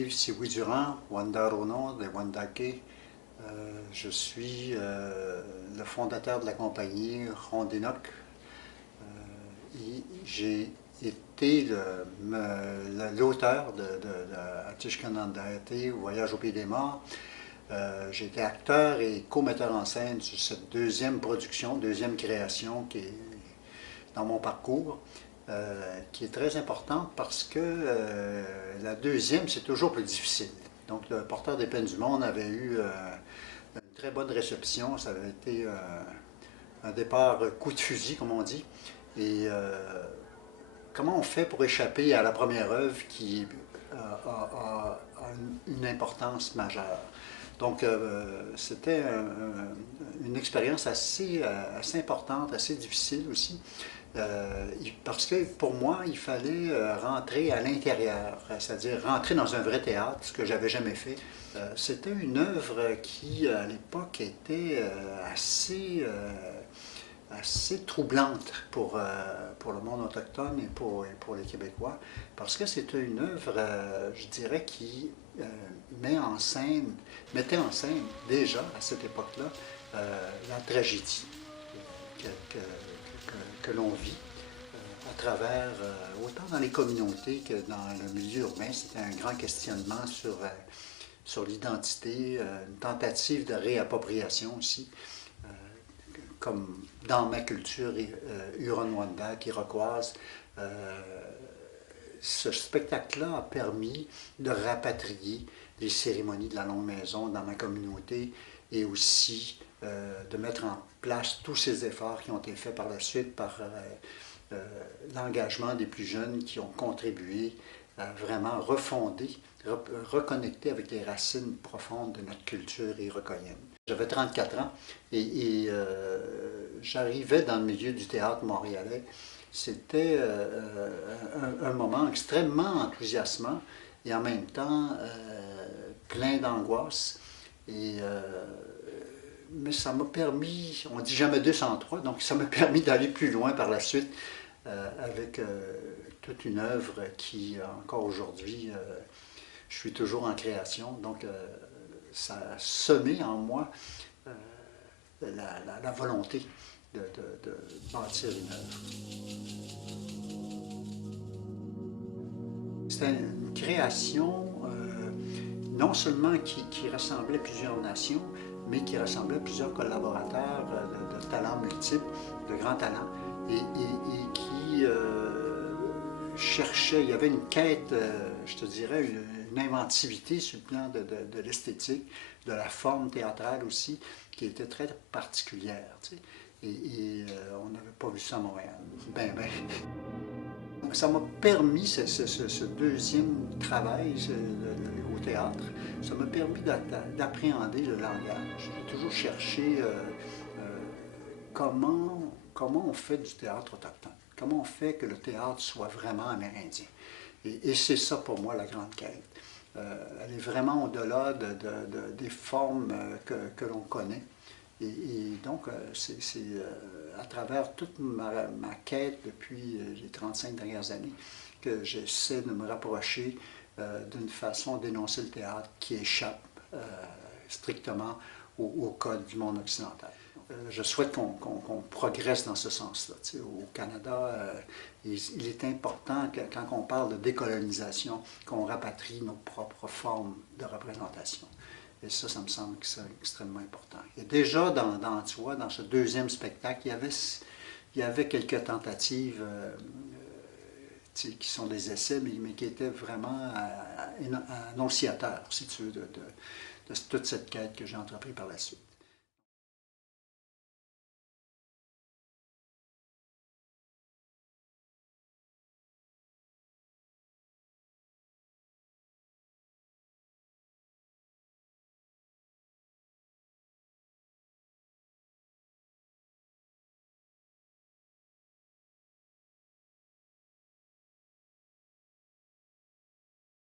Yves Siwi-Durand, Wandarono de Wandake. Je suis le fondateur de la compagnie Rondinok. J'ai été l'auteur de Atishkanandayate, Voyage au Pays des Morts. J'ai été acteur et co-metteur en scène sur cette deuxième production, deuxième création qui est dans mon parcours, qui est très importante parce que la deuxième, c'est toujours plus difficile. Donc, le Porteur des peines du monde avait eu une très bonne réception. Ça avait été un départ coup de fusil, comme on dit. Et comment on fait pour échapper à la première œuvre qui a une importance majeure? Donc, c'était une expérience assez importante, assez difficile aussi, parce que pour moi, il fallait rentrer à l'intérieur, c'est-à-dire rentrer dans un vrai théâtre, ce que j'avais jamais fait. C'était une œuvre qui, à l'époque, était assez troublante pour le monde autochtone et pour les Québécois, parce que c'est une œuvre, je dirais, qui mettait en scène déjà à cette époque-là la tragédie que l'on vit à travers, autant dans les communautés que dans le milieu urbain. C'était un grand questionnement sur l'identité, une tentative de réappropriation aussi, comme dans ma culture huron-wendat, iroquoise. Ce spectacle-là a permis de rapatrier les cérémonies de la Longue Maison dans ma communauté et aussi de mettre en place tous ces efforts qui ont été faits par la suite par l'engagement des plus jeunes qui ont contribué à vraiment refonder, reconnecter avec les racines profondes de notre culture iroquoienne. J'avais 34 ans et j'arrivais dans le milieu du théâtre montréalais. C'était un moment extrêmement enthousiasmant et en même temps plein d'angoisse. Mais ça m'a permis, on dit jamais 203, donc ça m'a permis d'aller plus loin par la suite avec toute une œuvre qui, encore aujourd'hui, je suis toujours en création. Donc ça a semé en moi la volonté de bâtir une œuvre. C'était une création non seulement qui rassemblait plusieurs nations, mais qui rassemblait plusieurs collaborateurs de talents multiples, de grands talents, et qui cherchait, il y avait une quête, je te dirais, une inventivité sur le plan de l'esthétique, de la forme théâtrale aussi, qui était très particulière. Tu sais. Et on n'avait pas vu ça à Montréal. Ça m'a permis, ce deuxième travail au théâtre, ça m'a permis d'appréhender le langage. J'ai toujours cherché comment on fait du théâtre autochtone, comment on fait que le théâtre soit vraiment amérindien. Et c'est ça pour moi la grande quête. Elle est vraiment au-delà des formes que l'on connaît. Et donc, c'est à travers toute ma quête depuis les 35 dernières années que j'essaie de me rapprocher d'une façon d'énoncer le théâtre qui échappe strictement au code du monde occidental. Je souhaite qu'on progresse dans ce sens-là. Tu sais, au Canada, il est important que quand on parle de décolonisation, qu'on rapatrie nos propres formes de représentation. Et ça me semble que c'est extrêmement important. Et déjà, tu vois, dans ce deuxième spectacle, il y avait quelques tentatives qui sont des essais, mais qui étaient vraiment annonciateurs, si tu veux, de toute cette quête que j'ai entreprise par la suite.